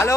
Hello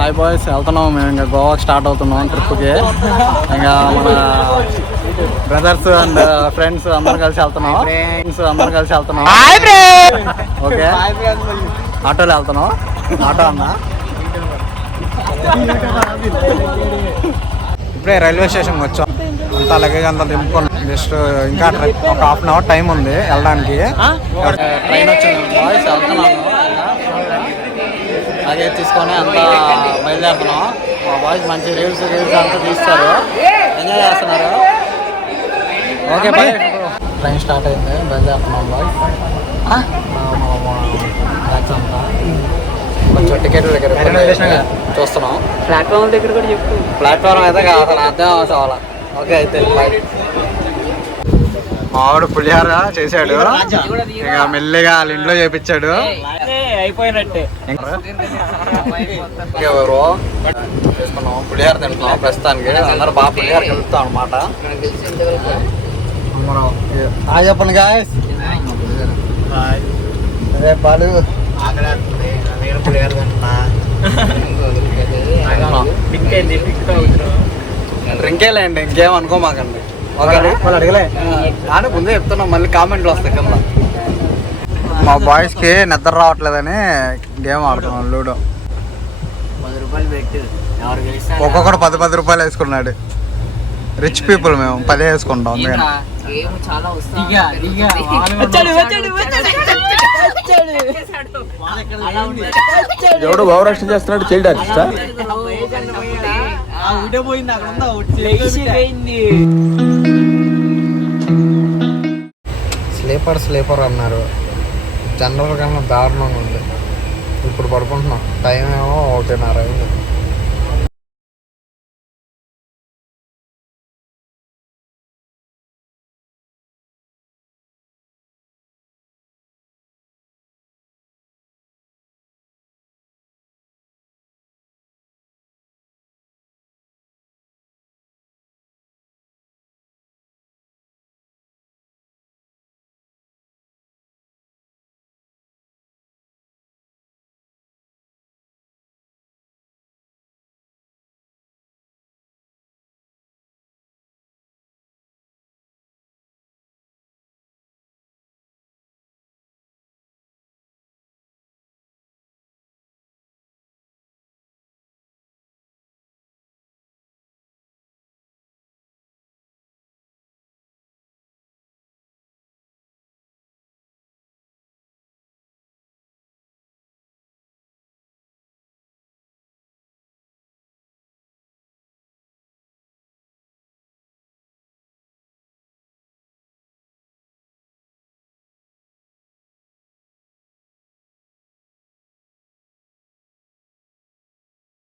hi boys, వెళ్తున్నాం మేము. ఇంకా గోవాకి స్టార్ట్ అవుతున్నాం ట్రిప్కి. ఇంకా మన బ్రదర్స్ అండ్ ఫ్రెండ్స్ అందరం కలిసి వెళ్తున్నాం. ఓకే, ఆటోలో వెళ్తున్నాం. ఆటో అన్న ఇప్పుడే రైల్వే స్టేషన్కి వచ్చాం. అంతా లగేజ్ అంతా దింపుకున్నాం. జస్ట్ ఇంకా ఒక హాఫ్ అన్ అవర్ టైం ఉంది వెళ్ళడానికి. ట్రైన్ వచ్చింది బాయ్స్, వెళ్తున్నాము. అదే తీసుకొని అంతా బయలుదేరుతున్నాం. మా బాయ్స్ మంచి రీల్స్ అంతా తీస్తారు, ఎంజాయ్ చేస్తున్నారు. Okay bye. ట్రైన్ స్టార్ట్ అయింది, బయలుదేరుతున్నాం బాయ్స్. బ్యాగ్స్ అంతా కొంచెం టికెట్ దగ్గర చూస్తున్నాం. ప్లాట్ఫామ్ దగ్గర కూడా చెప్పు. ప్లాట్ఫామ్ అయితే అసలు అర్థం అవ్వాలి. ఓకే అయితే బాయ్. మావాడు పులిహార చేశాడు, ఇక మెల్లిగా వాళ్ళ ఇంట్లో చేపించాడు. అయిపోయినట్టే. ఎవరు చేసుకున్నాం, పులిహార తింటున్నాం ప్రస్తుతానికి. అందరూ బాగా పులిహార కలుపుతాం అనమాట. చెప్పండి గాయస్. అదే పాలు పులిహార తింటున్నా. డ్రింకేలేండి, ఇంకేం అనుకోమాకండి. వాళ్ళు అడగలే కానీ ముందే చెప్తున్నాం, మళ్ళీ కామెంట్లు వస్తాయి కింద. మా బాయ్స్కి నిద్ర రావట్లేదని గేమ్ ఆడుతున్నాం, లూడో. 10 రూపాయలు పెట్టు, ఒక్కొక్కడు 10 రూపాయలు వేసుకున్నాడు. రిచ్ పీపుల్ మేము 10 వేసుకుంటాం. ఎవడు భావరక్షణ చేస్తున్నాడు, చైల్డ్ ఆర్టిస్టా? స్లీపర్ అన్నారు. జనరల్ కన్నా దారుణంగా ఉంది. ఇప్పుడు పడుకుంటున్నాం, టైం ఏమో 1:30 అయింది.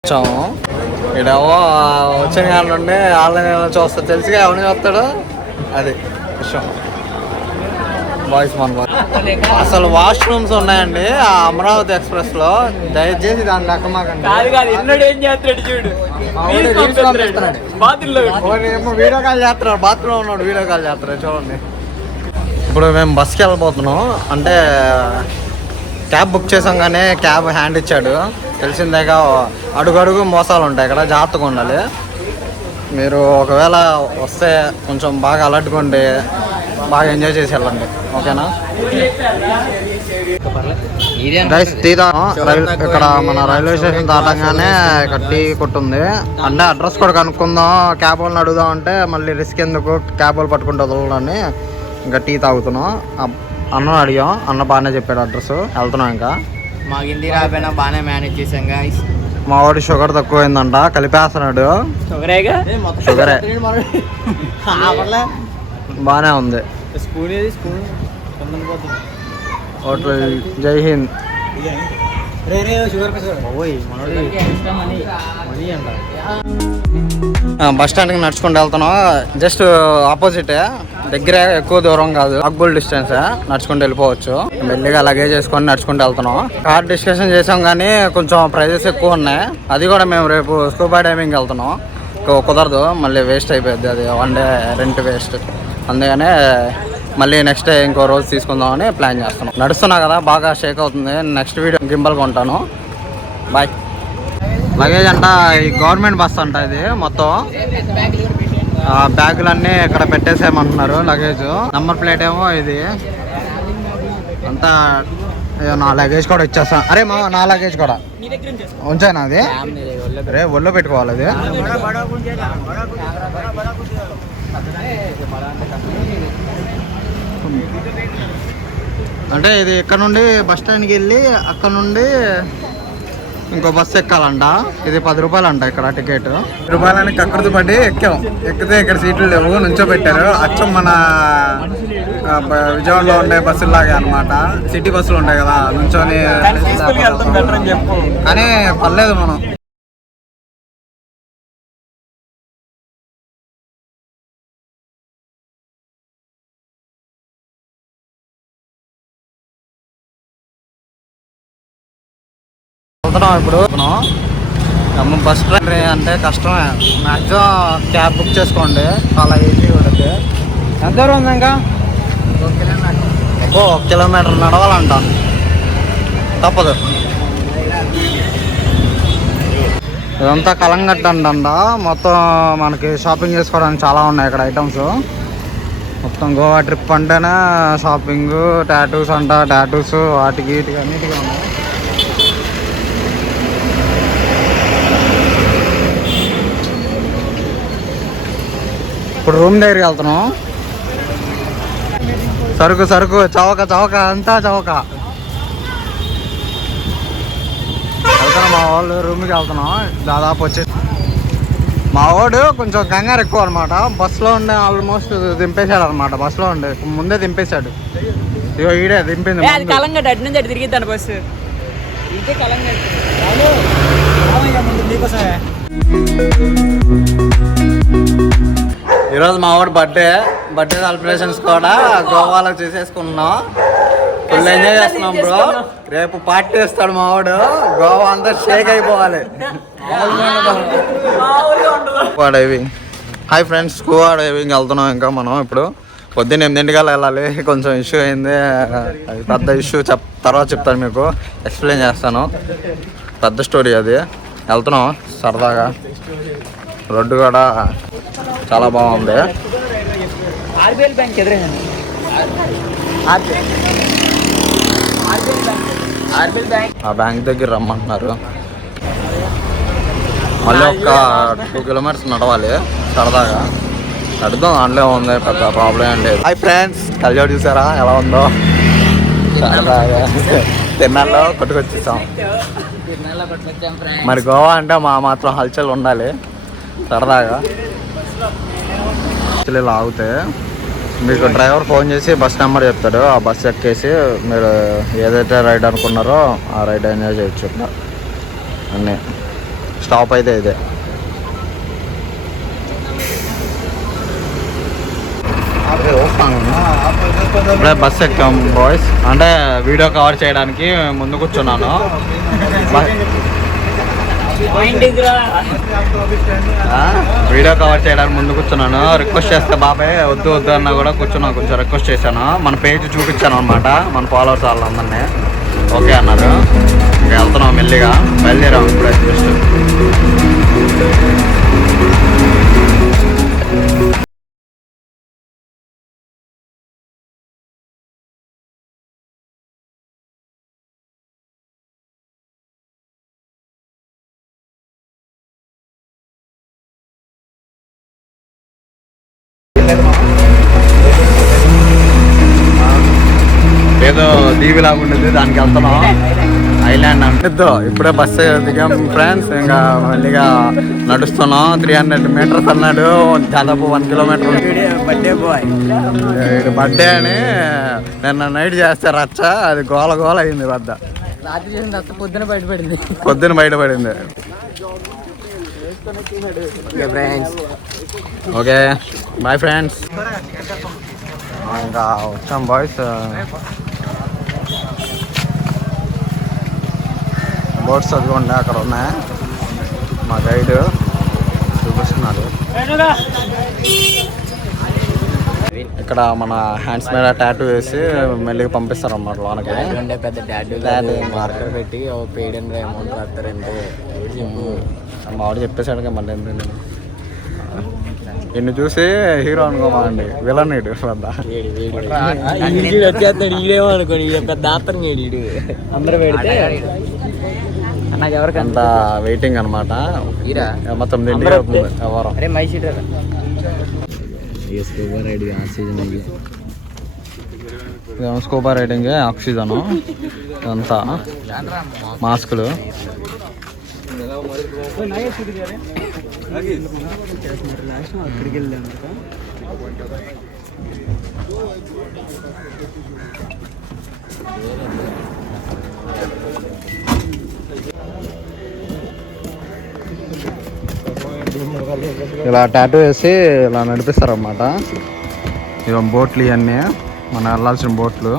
వచ్చాము. ఇడేమో వచ్చిన కాడ నుండి ఆన్లైన్ చూస్తా, తెలుసుగా ఎవరిని చూస్తాడు. అది విషయం బాయ్స్. మన అసలు వాష్రూమ్స్ ఉన్నాయండి ఆ అమరావతి ఎక్స్ప్రెస్ లో. దయచేసి దాని లెక్కమాకండి. వీడియో కాల్ చేస్తున్నాడు, బాత్రూమ్ ఉన్నాడు, వీడియో కాల్ చేస్తున్నాడు చూడండి. ఇప్పుడు మేము బస్కి వెళ్ళిపోతున్నాం. అంటే క్యాబ్ బుక్ చేసాం కానీ క్యాబ్ హ్యాండ్ ఇచ్చాడు. తెలిసిందేగా, అడుగడుగు మోసాలు ఉంటాయి ఇక్కడ, జాగ్రత్తగా ఉండాలి. మీరు ఒకవేళ వస్తే కొంచెం బాగా అలర్ట్గా ఉండి బాగా ఎంజాయ్ చేసి వెళ్ళండి, ఓకేనా? ఇక్కడ మన రైల్వే స్టేషన్ దాటంగానే ఇక్కడ టీ కొట్టుంది. అంటే అడ్రస్ కూడా కనుక్కుందాం, క్యాబ్ వాళ్ళని అడుగుదాం అంటే మళ్ళీ రిస్క్ ఎందుకు, క్యాబ్ వాళ్ళు పట్టుకుంటే వదలని ఇంకా టీ తాగుతున్నాం. అన్న అడిగాం, అన్న బాగానే చెప్పాడు అడ్రస్. వెళ్తున్నాం ఇంకా. మాకు హిందీ రాపోయినా బాగానే మేనేజ్ చేసాం గాయస్. మా వాడు షుగర్ తక్కువైందంట, కలిపేస్తున్నాడు. షుగరేగా, షుగరే బాగానే ఉంది. హోటల్ జై హింద్. బస్ స్టాండ్కి నడుచుకుంటూ వెళ్తున్నాం. జస్ట్ ఆపోజిట్, దగ్గరే, ఎక్కువ దూరం కాదు, వాకబుల్ డిస్టెన్స్. నడుచుకుంటూ వెళ్ళిపోవచ్చు. మెల్లిగా లగేజ్ చేసుకొని నడుచుకుంటూ వెళ్తున్నాం. కార్ డిస్కషన్ చేసాం కానీ కొంచెం ప్రైజెస్ ఎక్కువ ఉన్నాయి. అది కూడా మేము రేపు స్కూబా డైవింగ్కి వెళ్తున్నాం. కుదరదు, మళ్ళీ వేస్ట్ అయిపోద్ది, అది 1 డే రెంట్ వేస్ట్. అందుకనే మళ్ళీ నెక్స్ట్ డే ఇంకో రోజు తీసుకుందామని ప్లాన్ చేస్తున్నాం. నడుస్తున్నా కదా, బాగా షేక్ అవుతుంది. నెక్స్ట్ వీడియో గింబల్ కొంటాను. బాయ్. లగేజ్ అంట ఈ గవర్నమెంట్ బస్ అంట, ఇది మొత్తం బ్యాగులన్నీ ఇక్కడ పెట్టేసేయమంటున్నారు. లగేజ్ నంబర్ ప్లేట్ ఏమో ఇది అంతా. నా లగేజ్ కూడా ఇచ్చేస్తాను. అరే మా నా లగేజ్ కూడా ఉంచాను, అది రే ఒళ్ళో పెట్టుకోవాలి. అది అంటే ఇది ఇక్కడ నుండి బస్ స్టాండ్కి వెళ్ళి అక్కడ నుండి ఇంకో బస్సు ఎక్కాలంట. ఇది 10 రూపాయలు అంట ఇక్కడ టికెట్. రూపాయలని కక్కడితో పడి ఎక్కాం. ఎక్కితే ఇక్కడ సీట్లు లేవు, నుంచోబెట్టారు. అచ్చం మన విజయవాడలో ఉండే బస్సులాగే అనమాట. సిటీ బస్సులు ఉంటాయి కదా, నుంచొని. కానీ పర్లేదు మనం. ఇప్పుడు బస్ ట్రైన్ అంటే కష్టమే. మ్యాక్సిమం క్యాబ్ బుక్ చేసుకోండి, చాలా ఈజీ ఉంటుంది. ఎంత దూరం ఉంది ఇంకా? 1 కిలోమీటర్ నడవాలంట, తప్పదు. ఇదంతా కలంగట్ట అంట. మొత్తం మనకి షాపింగ్ చేసుకోవడానికి చాలా ఉన్నాయి ఇక్కడ ఐటమ్స్. మొత్తం గోవా ట్రిప్ అంటేనే షాపింగ్, టాటూస్ అంట. టాటూస్ వాటికి వీటికి అన్నిటికీ ఉన్నాయి. ఇప్పుడు రూమ్ దగ్గరికి వెళ్తున్నాం. సరుకు చవక అంతా చవక. వెళ్తున్నాం, మా వాళ్ళు రూమ్కి వెళ్తున్నాం. దాదాపు వచ్చేసి మా వాడు కొంచెం కంగారు ఎక్కువ అనమాట. బస్సులో ఉండే ఆల్మోస్ట్ దింపేశాడు అనమాట. బస్సులో ఉండే ముందే దింపేశాడు. ఇగో ఈడే దింపింది. కలంగట్ అటు నుంచి అటు తిరిగిద్దాను బస్సు. ఇదే కలంగట్. ఈరోజు మా వాడు బర్త్డే సెలబ్రేషన్స్ కూడా గోవాలో చేసేసుకున్నాం. ఫుల్ ఎంజాయ్ చేస్తున్నాం బ్రో. రేపు పార్టీ ఇస్తాడు మా వాడు. గోవా అంతా షేక్ అయిపోవాలి. Diving. Hi friends, scuba diving వెళ్తున్నాం. ఇంకా మనం ఇప్పుడు పొద్దున్న 8 వెళ్ళాలి. కొంచెం ఇష్యూ అయింది, అది పెద్ద ఇష్యూ. తర్వాత చెప్తాను, మీకు ఎక్స్ప్లెయిన్ చేస్తాను. పెద్ద స్టోరీ అది. వెళ్తున్నాం సరదాగా. రోడ్డు కూడా చాలా బాగుంది. ఆ బ్యాంక్ దగ్గర రమ్మంటున్నారు. మళ్ళీ ఒక 2 కిలోమీటర్స్ నడవాలి సరదాగా. నడుద్దాం, దాంట్లో ఉంది, పెద్ద ప్రాబ్లం ఏం లేదు. హాయ్ ఫ్రెండ్స్, కళ్యాణ్ చూసారా ఎలా ఉందో? సరదాగా తిన్నాలో కొట్టుకొచ్చేసాం. మరి గోవా అంటే మాత్రం హల్చల్ ఉండాలి సరదాగా. ఇలా ఆగితే మీకు డ్రైవర్ ఫోన్ చేసి బస్ నెంబర్ చెప్తాడు. ఆ బస్ ఎక్కేసి మీరు ఏదైతే రైడ్ అనుకున్నారో ఆ రైడ్ ఎంజాయ్ చేయొచ్చు. అన్నీ స్టాప్ అయితే ఇదే. ఇప్పుడే బస్ ఎక్కాం బాయ్స్. అంటే వీడియో కవర్ చేయడానికి ముందు కూర్చున్నాను. వీడియో కవర్ చేయడానికి ముందు కూర్చున్నాను. రిక్వెస్ట్ చేస్తే బాబాయ్ వద్దు అన్నా కూడా కూర్చున్నాను. కొంచెం రిక్వెస్ట్ చేశాను. మన పేజ్ చూపించాను అనమాట, మన ఫాలోవర్స్ వాళ్ళందరినీ. ఓకే అన్నారు. ఇంకా వెళ్తున్నాం మెల్లిగా. బయలుదేరాం ఇప్పుడే జస్ట్. ఏదో దీవి లాగా ఉండేది, దానికి వెళ్తున్నాం. ఐలాండ్ అంటే ఇప్పుడే బస్సు దిగాం ఫ్రెండ్స్. ఇంకా మళ్ళీగా నడుస్తున్నాం. 300 మీటర్స్ అన్నాడు, దాదాపు 1 కిలోమీటర్. బర్త్డే బాయ్ బర్త్డే అని నిన్న నైట్ చేస్తారు రచ్చ, అది గోల గోల అయింది వద్ద. రాత్రి చేసిన తర్వాత పొద్దున బయటపడింది. Okay bye friends. ఇంకా వచ్చాం బాయ్స్. బోట్స్ చదువుకోండి అక్కడ ఉన్నాయి. మా గైడ్ చూపిస్తున్నారు. ఇక్కడ మన హ్యాండ్స్ మీద టాటూ వేసి మెల్లిగా పంపిస్తారు అన్నమాట లోనకి. పెద్ద డాడీ మార్కర్ పెట్టి పెయిడ్ అండ్ అమౌంట్ రాస్తారంటే మావాడు చెప్పేసాడు మళ్ళీ ఎందుకు నిన్ను చూసి హీరో అనుకోమండి, విలన్ ఇడు వద్ద వచ్చేస్తాడు. ఈడేమనుకోండి పెద్ద ఆత్రం ఈడు అందరూ పెడితే నాకు ఎవరికంత వెయిటింగ్ అనమాట. మొత్తం ఎవరు అరే my seat scuba riding oxygen scuba riding oxygen ఇదంతా మాస్కులు. అక్కడికి వెళ్ళాను ఇలా టాటూ వేసి ఇలా నడిపిస్తారు అన్నమాట. ఇవ బోట్లు ఇవన్నీ మనం వెళ్ళాల్సిన బోట్లు.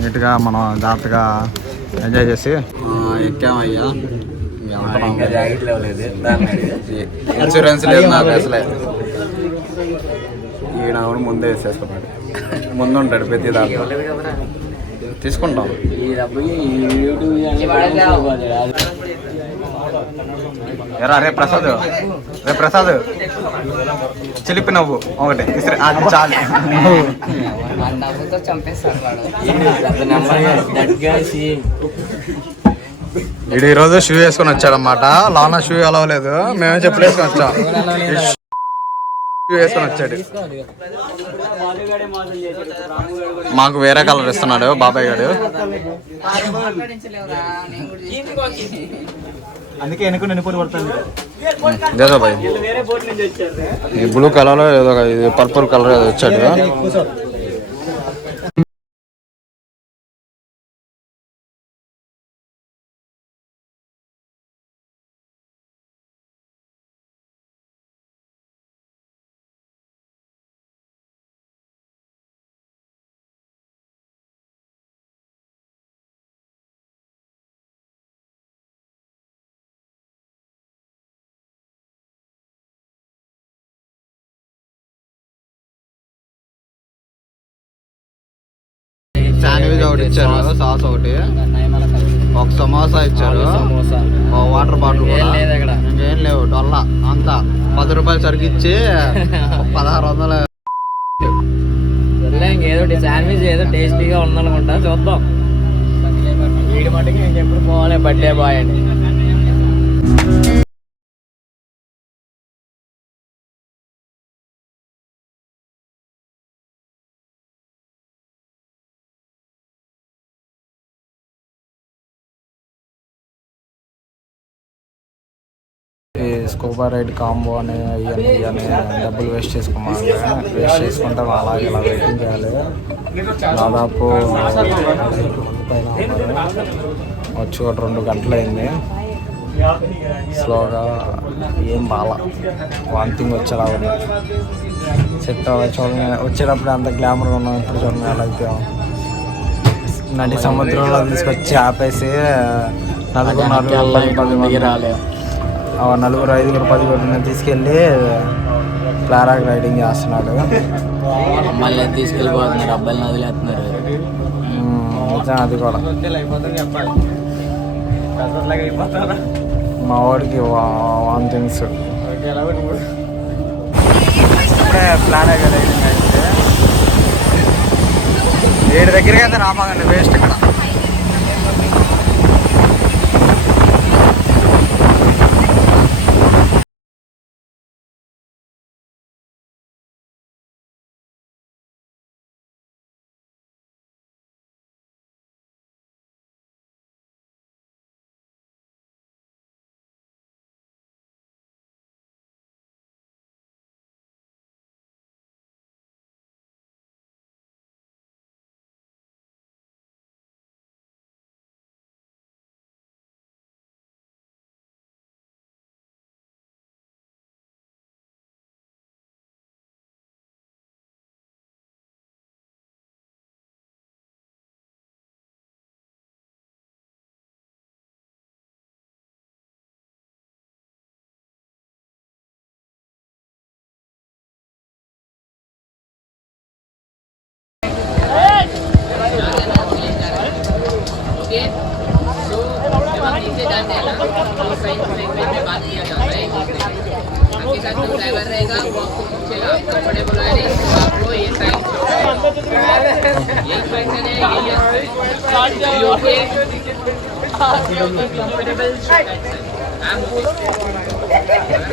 నీట్గా మనం జాగ్రత్తగా ఎంజాయ్ చేసి ఎక్కామయ్యా. ఇన్సూరెన్స్ లేదు నాకు అసలే. ఈయన ముందే వేసేసుకున్నాడు, ముందు ఉంటాడు ప్రతి దాంట్లో. తీసుకుంటాం. ఎరా రే ప్రసాద్, చిలిపి నవ్వు ఒకటి అది చాలు. వీడు ఈరోజు షూ వేసుకొని వచ్చాడనమాట. లానా షూ అలవలేదు, మేమే చెప్పులు వేసుకొని వచ్చాం. షూ వేసుకొని వచ్చాడు. మాకు వేరే కలర్ ఇస్తున్నాడు బాబాయ్ గారు. అందుకే వెనుక నిండిపోయి పడుతుంది. ఏదో బాయ్ ఈ బ్లూ కలర్ ఏదో ఇది పర్పుల్ కలర్ ఏదో వచ్చాడు. శాండ్విచ్ ఒకటి ఇచ్చారు, సాస్ ఒకటి, ఒక సమోసా ఇచ్చారు, వాటర్ బాటిల్ ఇంకేం లేవు. డొల్లా అంతా 10 రూపాయలు సరికి ఇచ్చి 1600. ఏదో శాండ్విచ్ ఏదో టేస్టీగా ఉందనుకుంటా, చూద్దాం. వీడి మటుకి నేను ఎప్పుడు పోవాలి బర్త్డే బాయ్ అని. ఈ స్కూబా రైడ్ కాంబో అని ఇవన్నీ డబ్బులు వేస్ట్ చేసుకోమని వేస్ట్ చేసుకుంటే అలాగే ఇలా వెయిటింగ్ చేయాలి. దాదాపు వచ్చి ఒక 2 గంటలు అయింది. స్లోగా ఏం బాగా వాంతింగ్ వచ్చేలా ఉంది. సెట్ చూడండి, వచ్చేటప్పుడు అంత గ్లామర్గా ఉన్నాం. ఇప్పుడు చూడండి ఎలా అయిపోయాం. నడి సముద్రంలో తీసుకొచ్చి ఆపేసి నలుగురు 10 మంది రాలేదు. 4 5 10 మంది తీసుకెళ్ళి ప్లారాగ్ రైడింగ్ చేస్తున్నాడు. అమ్మాయిలు తీసుకెళ్ళిపోతున్నారు, అబ్బాయిలు వదిలేస్తున్నారు. అది కూడా మా వాడికి వాంతింగ్స్. ఇప్పుడే ప్లారాగ్ రైడింగ్ అయితే 7 దగ్గరికి అయితే రామాగండి వేస్ట్ ఇక్కడ.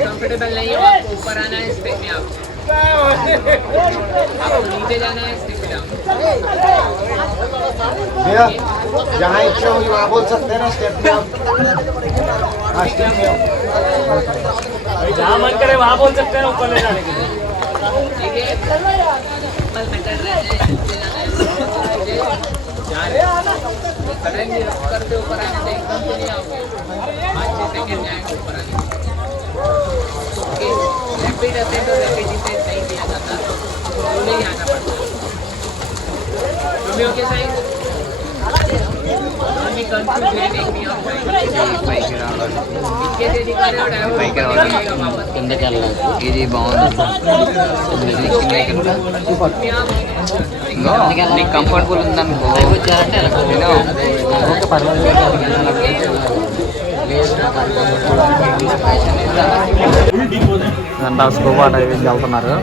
कंफर्टेबल नहीं हो, ऊपर आना है स्टेप में आपको नीचे जाना है स्टेप में भैया जहाँ इच्छा होगी वहाँ बोल सकते हैं ना स्टेप में आप। हाँ, स्टेप में जहाँ मन करे वहाँ बोल सकते हैं ऊपर ले जाने के लिए। ठीक है करते ऊपर आने से एकदम से नहीं आओगे, 5-6 सेकंड जाएंगे ऊपर आने। ओके, रैपिड असेंट और रैपिड डिसेंट नहीं किया जाता, स्लोली आना पड़ता है। तुम्हें ओके साइन अभी कंफ्यूज है नहीं आप बाइक इसके से दिखाने और बाइक वापस కిందకి వెళ్ళాలి. ఇది బాగుంది, నీకు కంఫర్టబుల్ ఉందనుకో వచ్చారంటే ఓకే పర్వాలేదు. అంతా స్కూబా డైవింగ్ వెళ్తున్నారు.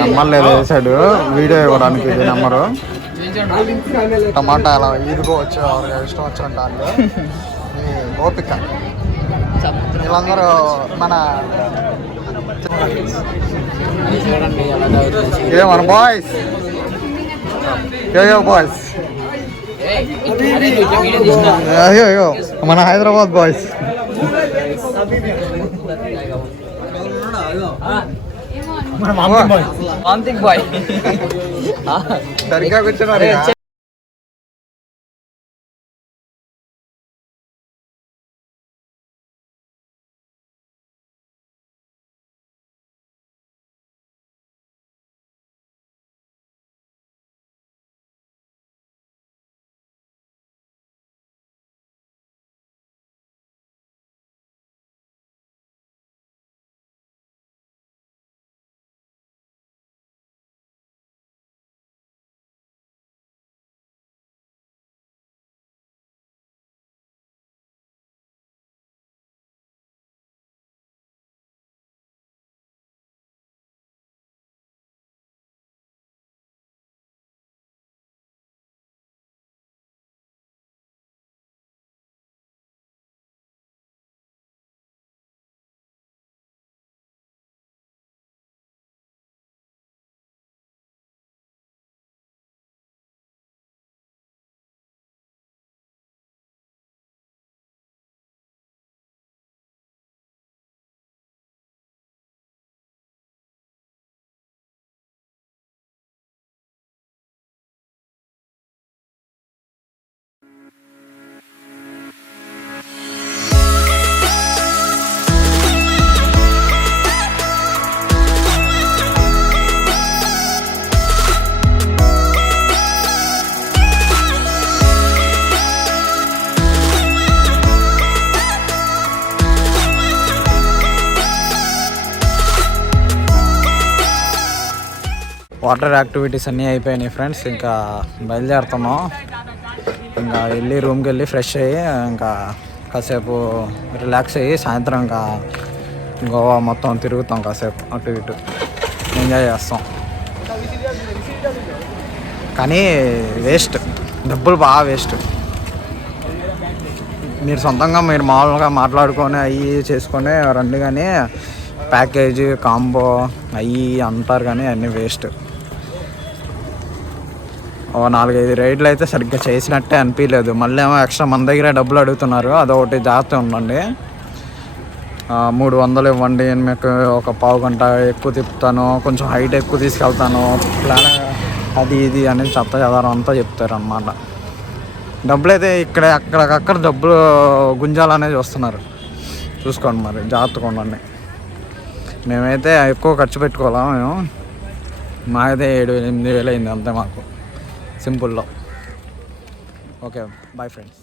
నెంబర్ లేదు వేసాడు వీడియో ఇవ్వడానికి, ఇది నెంబరు. టమాటా అలా ఈదుకోవచ్చు, ఎవరికి ఇష్టం వచ్చి ఉంటాను. ఓపిక వీళ్ళందరూ మన మన బాయ్స్ బాయ్స్ అయ్యో మన హైదరాబాద్ బాయ్స్. సరిగ్గా కూర్చున్నారు. వాటర్ యాక్టివిటీస్ అన్నీ అయిపోయినాయి ఫ్రెండ్స్. ఇంకా బయలుదేరుతున్నాం. ఇంకా వెళ్ళి రూమ్కి వెళ్ళి ఫ్రెష్ అయ్యి ఇంకా కాసేపు రిలాక్స్ అయ్యి సాయంత్రం ఇంకా గోవా మొత్తం తిరుగుతాం. కాసేపు అటు ఇటు ఎంజాయ్ చేస్తాం. కానీ వేస్ట్, డబ్బులు బాగా వేస్ట్. మీరు సొంతంగా మీరు మామూలుగా మాట్లాడుకొని అవి చేసుకొని రండి, కానీ ప్యాకేజ్ కాంబో అవి అంటారు కానీ అన్నీ వేస్ట్. ఓ 4-5 రైడ్లు అయితే సరిగ్గా చేసినట్టే అనిపించలేదు. మళ్ళీ ఏమో ఎక్స్ట్రా మన దగ్గర డబ్బులు అడుగుతున్నారు. అదొకటి జాగ్రత్త ఉండండి. 300 ఇవ్వండి, మీకు ఒక పావు గంట ఎక్కువ తిప్పుతాను, కొంచెం హైట్ ఎక్కువ తీసుకెళ్తాను, ప్లాన్ అది ఇది అని చెత్త చదవడం అంతా చెప్తారు అన్నమాట. డబ్బులు అయితే అక్కడికక్కడ డబ్బులు గుంజాలనే చూస్తున్నారు. చూసుకోండి మరి, జాగ్రత్తగా ఉండండి. మేమైతే ఎక్కువ ఖర్చు పెట్టుకోవాలా. మాకైతే 7,000-8,000 అయింది అంతే మాకు సింపుల్లో. Okay, bye friends.